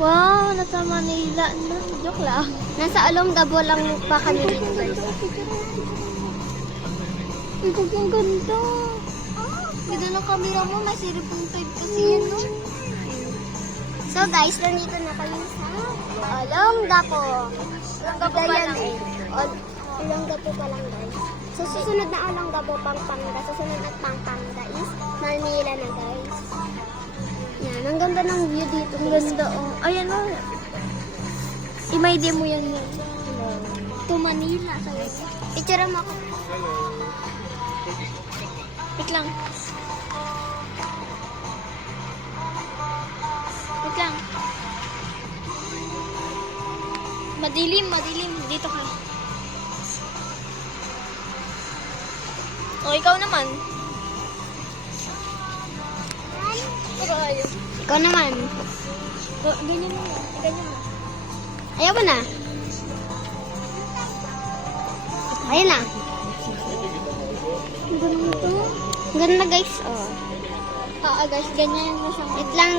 Wow, nasa Manila na. Joke lang. Nasa Olongapo lang pa kami dito guys. Ang ganda. Ganda ng camera mo, may 0.5 kasi yan, no? So guys, nandito na kami sa Olongapo. Olongapo pa lang. Olongapo pa lang guys. So susunod na Olongapo, Pampanga. Susunod na Pampanga is Manila na guys. Yan, ang ganda ng view dito. Ang ganda, oh. Ayan, oh. I-my-day mo yan yan. To Manila. Picture mo ako. Wait lang. Wait lang. Madilim, madilim. Dito ka. O, ikaw naman. Pero ayaw. Ikaw naman. Ganyan mo. Ganyan mo. Ayaw mo na. Ayun na. Ang ganda ito. Ang ganda guys. Oh. Guys, ganyan yung masama. Wait lang